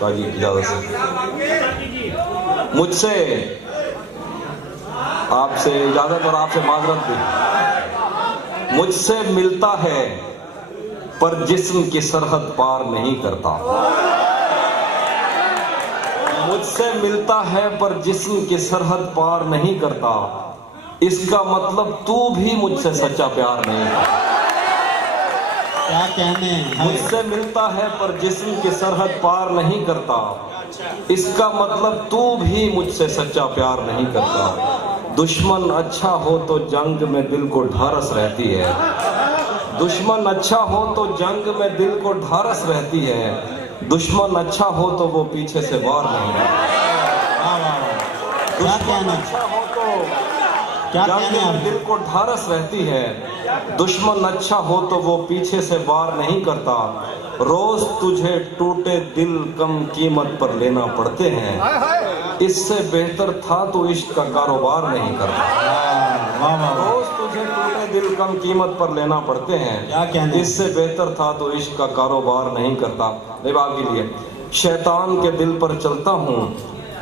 ताजी इजाजत से मुझसे आपसे इजाजत और आपसे माजरत भी। मुझसे मिलता है पर जिस्म की सरहद पार नहीं करता। मुझसे मिलता है पर जिस्म की सरहद पार नहीं करता। इसका मतलब तू भी मुझसे सच्चा प्यार नहीं करता। क्या कहने हैं? मुझसे मिलता है पर जिस्म की सरहद पार नहीं करता। इसका मतलब तू भी मुझसे सच्चा प्यार नहीं करता। दुश्मन अच्छा हो तो जंग में दिल को ढारस रहती है। दुश्मन अच्छा हो तो जंग में दिल को ढारस रहती है। दुश्मन अच्छा हो तो वो पीछे से वार नहीं करता। दुश्मन अच्छा हो तो जंग में दिल को ढारस रहती है। दुश्मन अच्छा हो तो वो पीछे से वार नहीं करता। रोज तुझे टूटे दिल कम कीमत पर लेना पड़ते हैं। इससे बेहतर था तो इश्क का कारोबार नहीं करता। रोज तुझे टूटे दिल कम कीमत पर लेना पड़ते हैं। इससे बेहतर था तो इश्क का कारोबार नहीं करता। निभा के लिए शैतान के दिल पर चलता हूँ,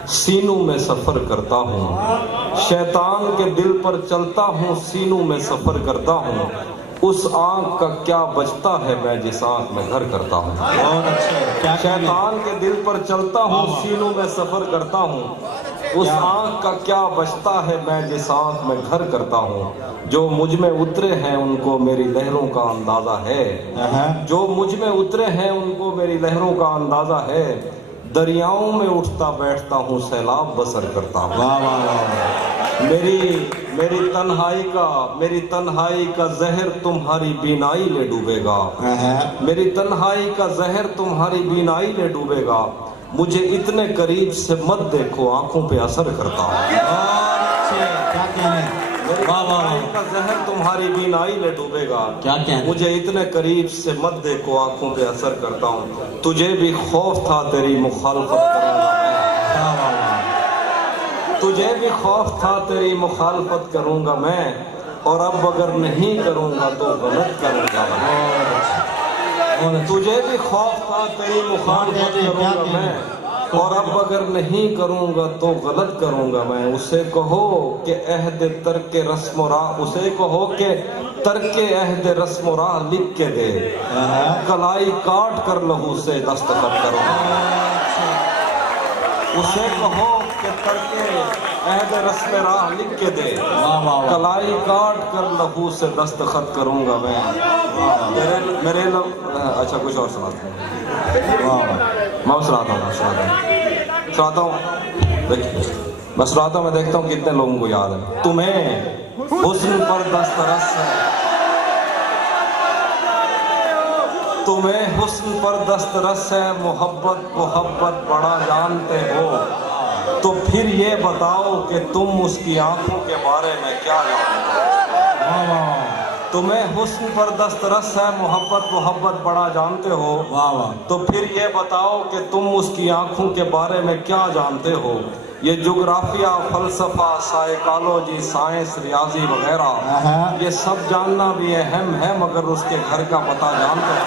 सीनों में सफर करता हूँ। शैतान के दिल पर चलता हूँ, सीनों में सफर करता हूँ। उस आँख का क्या बचता है मैं जिस आँख में घर करता हूँ। शैतान के दिल पर चलता हूँ, सीनों में सफर करता हूँ। उस आँख का क्या बचता है मैं जिस आँख में घर करता हूँ। जो मुझ में उतरे हैं उनको मेरी लहरों का अंदाजा है। जो मुझ में उतरे हैं उनको मेरी लहरों का अंदाजा है। दरियाओं में उठता बैठता हूँ, सैलाब बसर करता हूँ। मेरी तन्हाई का जहर तुम्हारी बीनाई ले डूबेगा। मेरी तन्हाई का जहर तुम्हारी बीनाई ले डूबेगा। मुझे इतने करीब से मत देखो, आंखों पे असर करता हूँ। मेरी तन्हाई का जहर तुम्हारी बीनाई ले डूबेगा। मुझे इतने करीब से मत देखो, आंखों पे असर करता हूँ। तुझे भी खौफ था तेरी मुखालफत करूंगा मैं। तुझे भी खौफ था तेरी मुखालफत करूंगा मैं। और अब अगर नहीं करूंगा तो गलत करूंगा मैं। तुझे भी खौफ था तेरी मुखालफत करूंगा मैं। और अब अगर नहीं करूंगा तो गलत करूंगा मैं। उसे कहो कि अहद तर्क रस्म राह, उसे कहो कि तर्क अहद रस्म राह लिख के दे। कलाई काट कर लहू से दस्तखत करूंगा। उसे कहो कि तर्क अहद रस्म राह लिख के दे। कलाई काट कर लहू से दस्तखत करूंगा मैं। मेरे अच्छा कुछ और सुनाता हूँ। मैं सुनाता हूँ मैं सुनाता हूँ। मैं देखता हूँ कितने लोगों को याद है। तुम्हें हुस्न पर दस्तरस है। तुम्हें हुस्न पर दस्तरस है। मोहब्बत बड़ा जानते हो। तो फिर ये बताओ कि तुम उसकी आंखों के बारे में क्या जानते हो। तुम्हें हुस्न पर दस्तरस है। मोहब्बत बड़ा जानते हो। तो फिर ये बताओ कि तुम उसकी आंखों के बारे में क्या जानते हो। ये जोग्राफिया, फलसफा, साइकोलॉजी, साइंस, रियाजी वगैरह ये सब जानना भी अहम है, मगर उसके घर का पता जानते हो।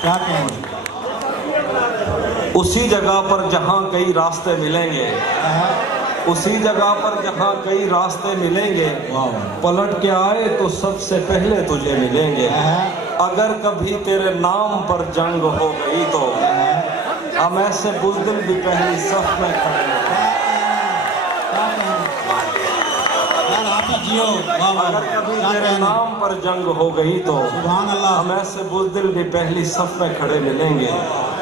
क्या कहें? उसी जगह पर जहाँ कई रास्ते मिलेंगे, उसी जगह पर जहाँ कई रास्ते मिलेंगे, पलट के आए तो सबसे पहले तुझे मिलेंगे। अगर कभी तेरे नाम पर जंग हो गई तो हम ऐसे बुज़दिल भी पहली सफ में खड़े हैं। अगर कभी तेरे नाम पर जंग हो गई तो हम ऐसे बुज़दिल भी पहली सफ में खड़े मिलेंगे।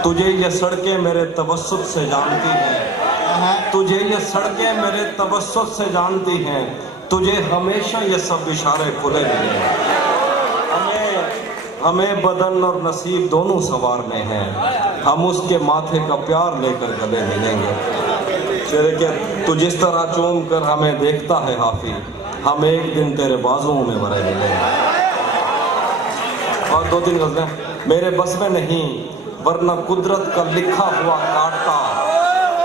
तुझे ये सड़कें मेरे तवस्सुत से जानती हैं। तुझे ये सड़कें मेरे तवस्सुत से जानती हैं। तुझे हमेशा ये सब इशारे खुले मिलेंगे। हमें बदन और नसीब दोनों संवारने हैं। हम उसके माथे का प्यार लेकर गले मिलेंगे। चेहरे के तू जिस तरह चूम कर हमें देखता है हाफी, हम एक दिन तेरे बाजुओं में भरे मिलेंगे। और 2-3 गज़लें। मेरे बस में नहीं वरना कुदरत का लिखा हुआ काटता।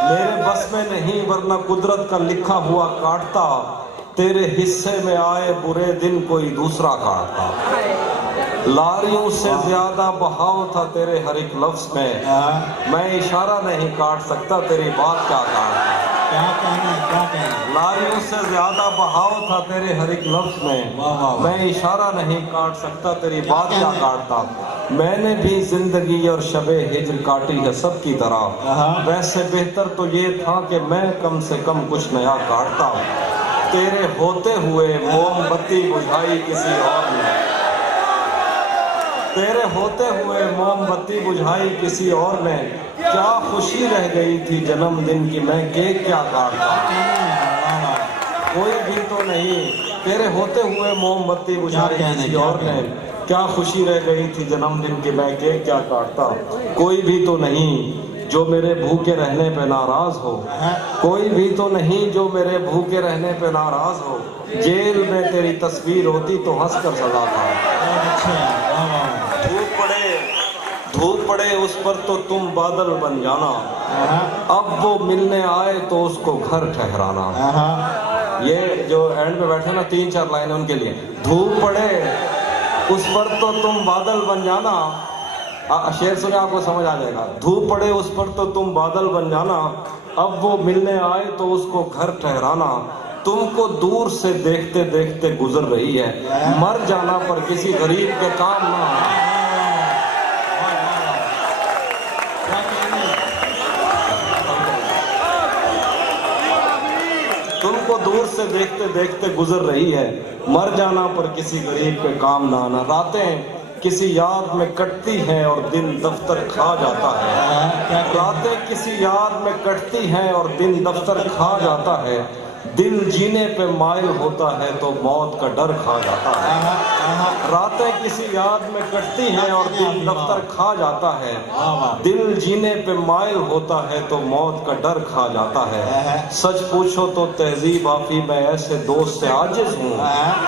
मेरे बस में नहीं वरना कुदरत का लिखा हुआ काटता। तेरे हिस्से में आए बुरे दिन कोई दूसरा काटता। लारियों से ज्यादा बहाव था तेरे हर एक लफ्ज में, मैं इशारा नहीं काट सकता तेरी बात क्या काटता। क्या कहना है, क्या कहना है? लारियों से ज्यादा बहाव था तेरे हर एक लफ्ज में, वाह, वाह, वाह। मैं इशारा नहीं काट सकता तेरी क्या बात क्या कहना है? काटता। मैंने भी जिंदगी और शबे हिज्र काटी है सबकी तरह, वैसे बेहतर तो ये था कि मैं कम से कम कुछ नया काटता। तेरे होते हुए मोमबत्ती बुझाई किसी और ने, तेरे होते हुए मोमबत्ती बुझाई किसी और ने, क्या खुशी रह गई थी जन्मदिन की मैं केक क्या काटता। कोई भी तो नहीं, तेरे होते हुए मोमबत्ती बुझाई किसी और ने, क्या खुशी रह गई थी जन्मदिन की मैं केक क्या काटता। कोई भी तो नहीं जो मेरे भूखे रहने पे नाराज हो, कोई भी तो नहीं जो मेरे भूखे रहने पे नाराज हो। जेल में तेरी तस्वीर होती तो हंस कर सजा था। धूप पड़े उस पर तो तुम बादल बन जाना, अब वो मिलने आए तो उसको घर ठहराना। ये जो एंड में बैठे ना 3-4 लाइन उनके लिए, धूप पड़े उस पर तो तुम बादल बन जाना। शेर सुने आपको समझ आ जाएगा। धूप पड़े उस पर तो तुम बादल बन जाना, अब वो मिलने आए तो उसको घर ठहराना। तुमको दूर से देखते देखते गुजर रही है, मर जाना पर किसी गरीब के काम ना आना। तुमको दूर से देखते देखते गुजर रही है, मर जाना पर किसी गरीब के काम ना आना। रातें किसी याद में कटती हैं और दिन दफ्तर खा जाता है, रातें किसी याद में कटती हैं और दिन दफ्तर खा जाता है। दिल जीने पे माइल होता है तो मौत का डर खा जाता है। रातें किसी याद में कटती हैं और दिन दफ्तर खा जाता है। दिल जीने पे माइल होता है तो मौत का डर खा जाता है। सच पूछो तो तहजीब आफी मैं ऐसे दोस्त से आजिज हूँ,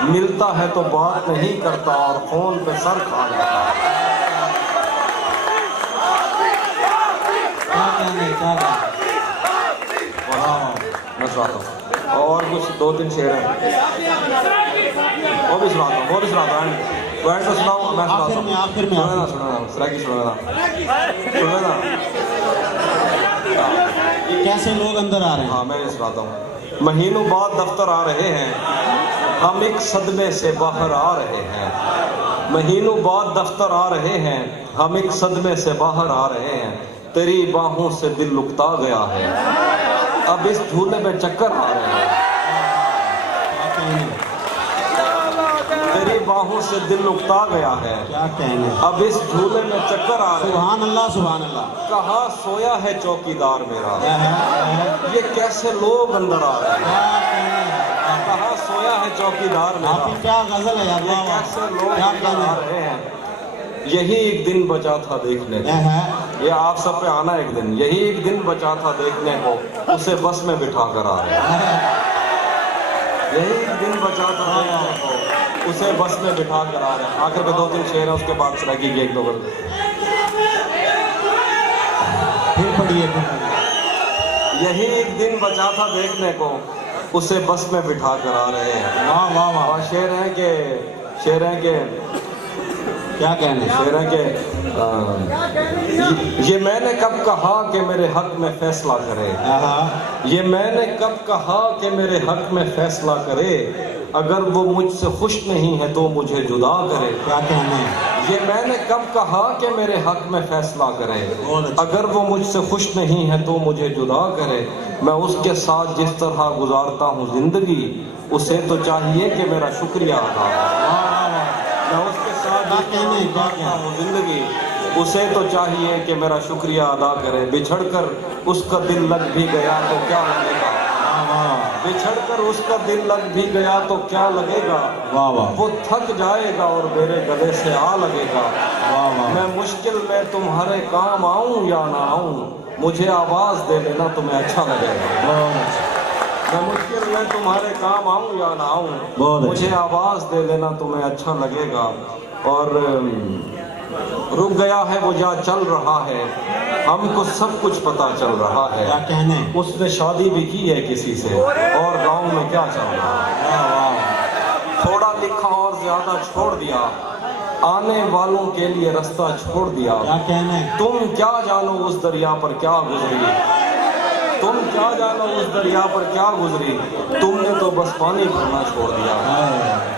मिलता है तो बात नहीं करता और फोन पे सर खा जाता है। और कुछ 2-3 शेर हैं, वो भी सुनाता हूँ, वो भी सुनाता हूँ। बैठ तो सुनाऊँ, मैं सुनाता हूँ। सुना कैसे लोग अंदर आ रहे हैं। हाँ मैं सुनाता हूँ। महीनों बाद दफ्तर आ रहे हैं, हम एक सदमे से बाहर आ रहे हैं। महीनों बाद दफ्तर आ रहे हैं, हम एक सदमे से बाहर आ रहे हैं। तेरी बाहों से दिल लुकता गया है, अब इस झूले में चक्कर आ रहे हैं। तेरी बाहों से दिल उकता गया है, क्या कहने, अब इस झूले में चक्कर आ रहे हैं। सुभान अल्लाह, सुभान अल्लाह। कहाँ सोया है चौकीदार मेरा, ये कैसे लोग अंदर आ रहे हैं। कहाँ सोया है चौकीदार मेरा, क्या गजल है यार, ये कैसे लोग अंदर आ रहे हैं। यही एक दिन बचा था देखने को, ये आप सब पे आना एक दिन। यही एक दिन बचा था देखने को, उसे बस में बिठा कर आ रहे हैं। यही एक दिन बचा था देखने को, उसे बस में बिठा कर आ रहे हैं। आखिर में 2-3 शेर है, उसके बाद सुना कीजिए 1-2 बार। फिर पढ़िए। यही एक दिन बचा था देखने को, उसे बस में बिठा कर आ रहे हैं। वाह वाह वाह। और शेर है के क्या कहने, शेर है कि ये मैंने कब कहा कि मेरे हक में फैसला करे, ये मैंने कब कहा कि मेरे हक में फैसला करे। अगर वो मुझसे खुश नहीं है तो मुझे जुदा करे। क्या कहने, ये मैंने कब कहा कि मेरे हक में फैसला करे। अगर वो मुझसे खुश नहीं है तो मुझे जुदा करे। मैं उसके साथ जिस तरह गुजारता हूँ जिंदगी, उसे तो चाहिए कि मेरा शुक्रिया अदा करे। मैं उसके साथ गुजारता हूँ जिंदगी, उसे तो चाहिए कि मेरा शुक्रिया अदा करे। बिछड़कर उसका दिल लग भी गया तो क्या लगेगा, बिछड़कर उसका दिल लग भी गया तो क्या लगेगा। वो थक जाएगा और मेरे गले से आ लगेगा। मैं मुश्किल में तुम्हारे काम आऊं या ना आऊं, मुझे आवाज दे देना तुम्हें अच्छा लगेगा। मैं मुश्किल में तुम्हारे काम आऊं या ना आऊं, मुझे आवाज दे देना तुम्हें अच्छा लगेगा। और रुक गया है वो जा चल रहा है, हमको सब कुछ पता चल रहा है। क्या कहने, उसने शादी भी की है किसी से, और गांव में क्या चल रहा है। थोड़ा लिखा और ज्यादा छोड़ दिया, आने वालों के लिए रास्ता छोड़ दिया। क्या कहना है? तुम क्या जानो उस दरिया पर क्या गुजरी, तुम क्या जानो उस दरिया पर क्या गुजरी, तुमने तो बस पानी भरना छोड़ दिया।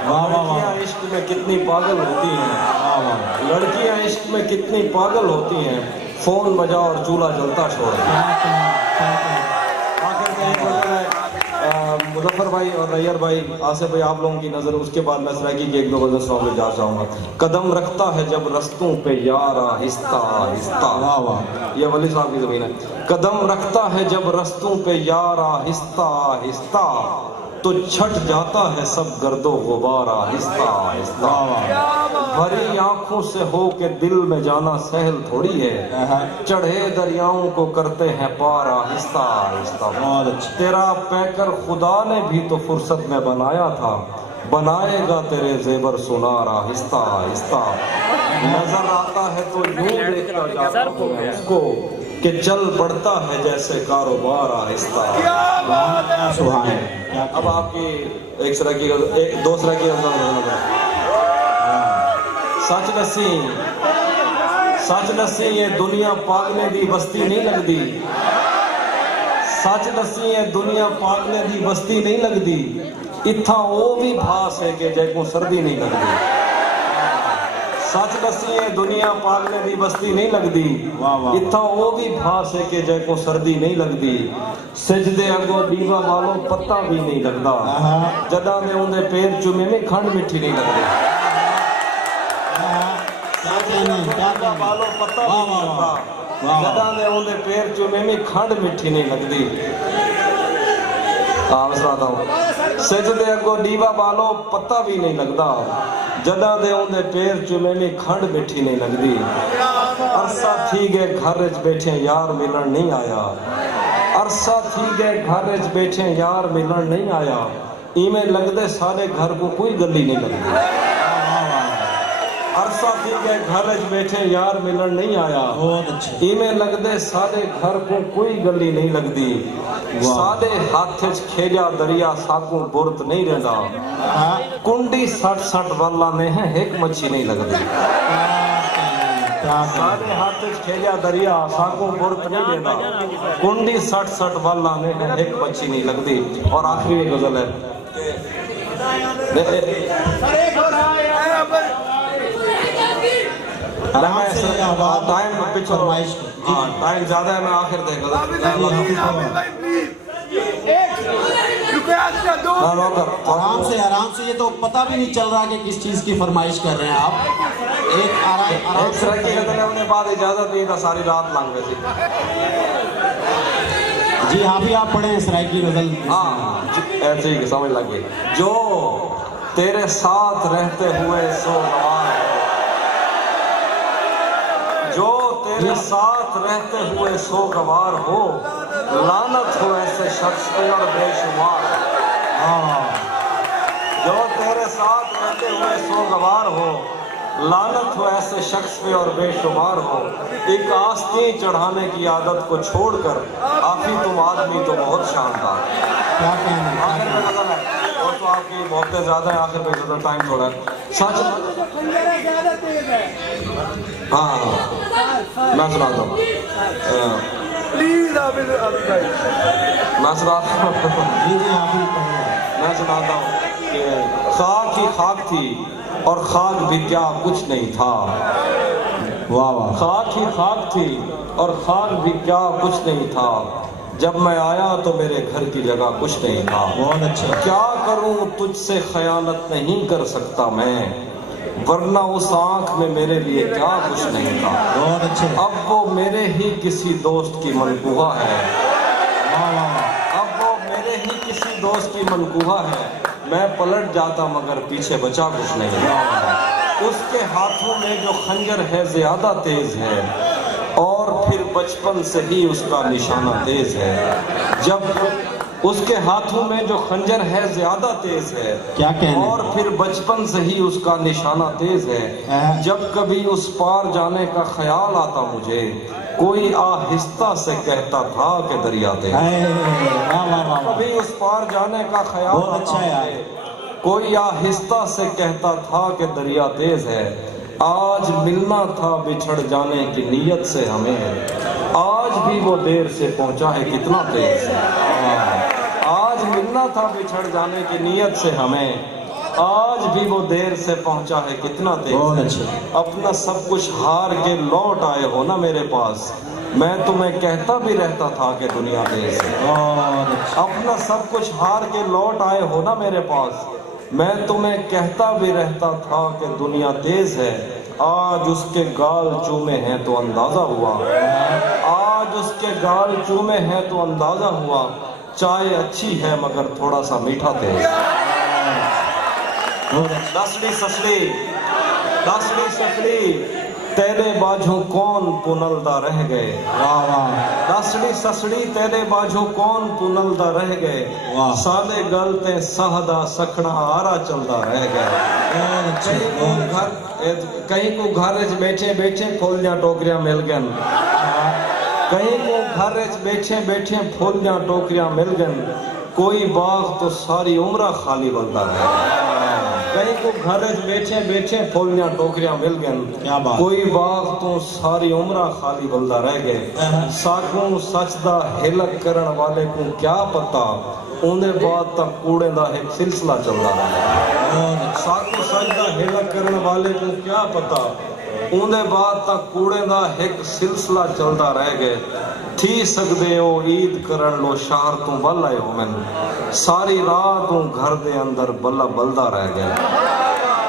वाह वाह वाह लड़कियां इश्क में कितनी पागल होती हैं, वाह वाह। लड़कियां इश्क में कितनी पागल होती हैं, फोन बजा और चूल्हा जलता छोड़ दिया। आखिर में एक वजह है, मुजफ्फर भाई और रैयर भाई, आसिफ भाई, आप लोगों की नज़र, उसके बाद मैं सराकी की एक दो गज़ल सुना के जा चाहूँगा। कदम रखता है जब रस्तों पे यार आहिस्ता आहिस्ता, वाह वाह। ये वली साहब की ज़मीन है। कदम रखता है जब रस्तों पे यार आहिस्ता आहिस्ता, तो छट जाता है सब गर्दो गुबार आहिस्ता आहिस्ता। भरी आंखों से हो के दिल में जाना सहल थोड़ी है, चढ़े दरियाओं को करते हैं पार आहिस्ता आहिस्ता। बहुत अच्छा। तेरा पैकर खुदा ने भी तो फुर्सत में बनाया था, बनाएगा तेरे जेवर सुनार आहिस्ता आहिस्ता। नजर आता है तो यूं देखता जाता हूं मैं उसको, कि चल पड़ता है जैसे कारोबार आहिस्ता। सुभान अल्लाह। अब आपकी एक सरा की दो सरा की सच नसी ये दुनिया पागने दी बस्ती नहीं लगदी, सच नसी ये दुनिया पागने दी बस्ती नहीं लगदी, इत्था वो भी भास है कि जैको सर्दी नहीं लगदी। सच दसी है दुनिया पागने दी बस्ती नहीं लगदी, इत्था वो भी भास है कि जैको सर्दी नहीं लगदी। सिजदे अगो दीवा वालों पत्ता भी नहीं लगदा, जदा दे उंदे पैर चुमे में खंड मिठी नहीं लगदी। वालों पत्ता भी नहीं लगदा, जदा दे उंदे पैर चुमे में खंड मिठी नहीं लगदी। सिजदे अगो दीवा वालों पत्ता भी नहीं लगदा, जदा दे उंदे पैर चुमे में खंड मिठी नहीं लगदी। अरसा थी गए घर च बैठे यार मिलन नहीं आया, अरसा थी गए घर च बैठे यार मिलन नहीं आया, इमें लगदे सारे घर को कोई गली नहीं लगदी। अरसा थी गए घर च बैठे यार मिलन नहीं आया, इमें लगदे सारे घर को कोई गली नहीं लगदी। सादे हाथ च खेलिया दरिया साकू बुरत नहीं रहंदा, कुंडी सट सट वाला ने है एक मच्छी नहीं लगदी। सादे हाथ च खेलिया दरिया साकू बुरत नहीं रहंदा, कुंडी सट सट वाला ने है एक मच्छी नहीं लगदी। और आखिरी गजल है, टाइम पिछो, टाइम ज्यादा है, मैं आखिर देगा आराम से, ये तो पता भी नहीं चल रहा कि किस चीज की फरमाइश कर रहे हैं आप। एक आराम से बाद इजाजत दी तो सारी रात लंघ गई। जी हाँ भी आप पढ़े सराय की गजल। हाँ ऐसे ही समझ लग गई। जो तेरे साथ रहते हुए सो गवार, जो तेरे साथ रहते हुए सो गवार हो, लानत हो ऐसे शख्स पे और बेशुमार। जो तेरे साथ रहते हुए सो गवार हो, लानत हो ऐसे शख्स पे और बेशुमार हो। एक आस्तीन चढ़ाने की आदत को छोड़कर आखिर तुम आदमी तो बहुत शानदार। क्या कहना है? आखिर में गजल है, और तो आपकी बहुते ज्यादा है, आखिर में गजल टाइम थोड़ा है। सच हाँ मैं सुनाता हूँ, मैं सुनाता हूँ कि खाक ही खाक थी और खाक भी क्या कुछ नहीं था। वाह वाह। खाक ही खाक थी और खाक भी क्या कुछ नहीं था, जब मैं आया तो मेरे घर की जगह कुछ नहीं था। बहुत अच्छा। क्या करूं तुझसे खयानत नहीं कर सकता मैं, वरना उस आंख में मेरे लिए क्या कुछ नहीं था। बहुत अच्छे। अब वो मेरे ही किसी दोस्त की मनकूहा है, अब वो मेरे ही किसी दोस्त की मनकूहा है, मैं पलट जाता मगर पीछे बचा कुछ नहीं। उसके हाथों में जो खंजर है ज्यादा तेज है, और फिर बचपन से ही उसका निशाना तेज है। जब उसके हाथों में जो खंजर है ज्यादा तेज है, क्या कहने? और फिर बचपन से ही उसका निशाना तेज है। जब कभी उस पार जाने का ख्याल आता मुझे, कोई आहिस्ता से कहता था कि दरिया तेज। कभी उस पार जाने का ख्याल आता मुझे, कोई आहिस्ता से कहता था कि दरिया तेज है। आज मिलना था बिछड़ जाने की नीयत से हमें, आज भी वो देर से पहुंचा है कितना देर से। आज मिलना था बिछड़ जाने की नीयत से हमें, आज भी वो देर से पहुंचा है कितना देर से। अपना सब कुछ हार के लौट आए हो ना मेरे पास, मैं तुम्हें कहता भी रहता था कि दुनिया तेज है। अपना सब कुछ हार के लौट आए हो ना मेरे पास, मैं तुम्हें कहता भी रहता था कि दुनिया तेज है। आज उसके गाल चूमे हैं तो अंदाजा हुआ, आज उसके गाल चूमे हैं तो अंदाजा हुआ, चाय अच्छी है मगर थोड़ा सा मीठा तेज। दसड़ी ससड़ी दसड़ी ससड़ी तेरे बाजू कौन पुनलदा रह गए। वाह वाह। दसड़ी ससड़ी तेरे बाजू कौन पुनलदा रह गए, साले गलते सहदा सखना आरा चलदा रह गए। कहीं को घर बैठे बैठे फूलियां टोकरियां मिल गन, कहीं को घर बैठे बैठे फूलियां टोकरियां मिल गन, कोई बाग तो सारी उम्र खाली बनता रहे। कहीं को घर बैठे बैठे फूलियां टोकरियां मिल गन, कोई बाग तो सारी उम्र खाली बनता रह गए। सागू सच दा हिलक करन वाले को क्या पता, उन्हें बाद तक कूड़े दा एक सिलसिला चलता रहा। सागू सच दा हिलक करन वाले को क्या पता, उन्हें बाद तक कूड़े दा एक सिलसिला चलता रह गए। थी सकदे हो ईद करन लो शहर तू बल आए हो मैन, सारी रात तू घर दे अंदर बल्ला बलदा रह गया।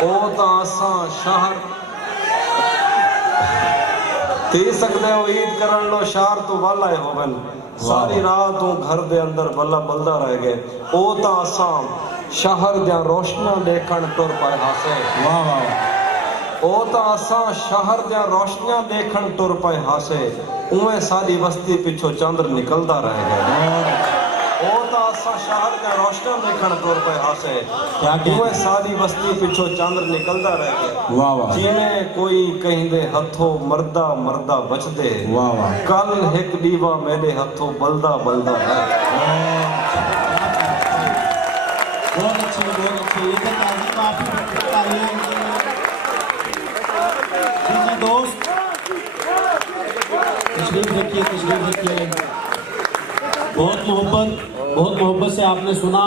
ओ ता असा शहर थी सकदे हो ईद करन लो शहर तू बल आए हो मैन, सारी रात तू घर दे अंदर बल्ला बलदा रह गए। ओ ता असा शहर दियां रोशनियां देखण तुर पाए हासे। वाह वाह। ओ ता असा शहर दियां रोशनियां देखण तुर पाए हासे, उवें सारी बस्ती पिछो चंद्र निकलदा रह गया। ओ ता असा शहर दियां रोशनियां देखण तुर पाए हासे, उवें सारी बस्ती पिछो चंद्र निकलदा रह गया। वाह वाह। जिवें कोई कहिंदे हथों मरदा मरदा बचदे, वाह वाह। कल एक दीवा मेरे हथों बलदा बलदा है। बहुत अच्छे बहुत अच्छे। ये तो काफी दोस्त तशरीफ रखिए तशरीफ रखिए। बहुत मोहब्बत से आपने सुना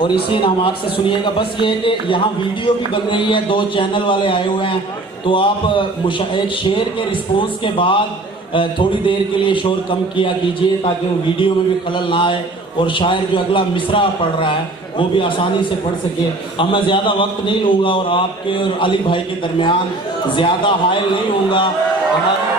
और इसी नमाज से सुनिएगा। बस ये है कि यहाँ वीडियो भी बन रही है, 2 चैनल वाले आए हुए हैं, तो आप एक शेर के रिस्पॉन्स के बाद थोड़ी देर के लिए शोर कम किया कीजिए ताकि वो वीडियो में भी खलल ना आए और शायर जो अगला मिसरा पढ़ रहा है वो भी आसानी से पढ़ सके। अब मैं ज़्यादा वक्त नहीं लूँगा और आपके और अली भाई के दरमियान ज़्यादा हायल नहीं होऊंगा। हमारी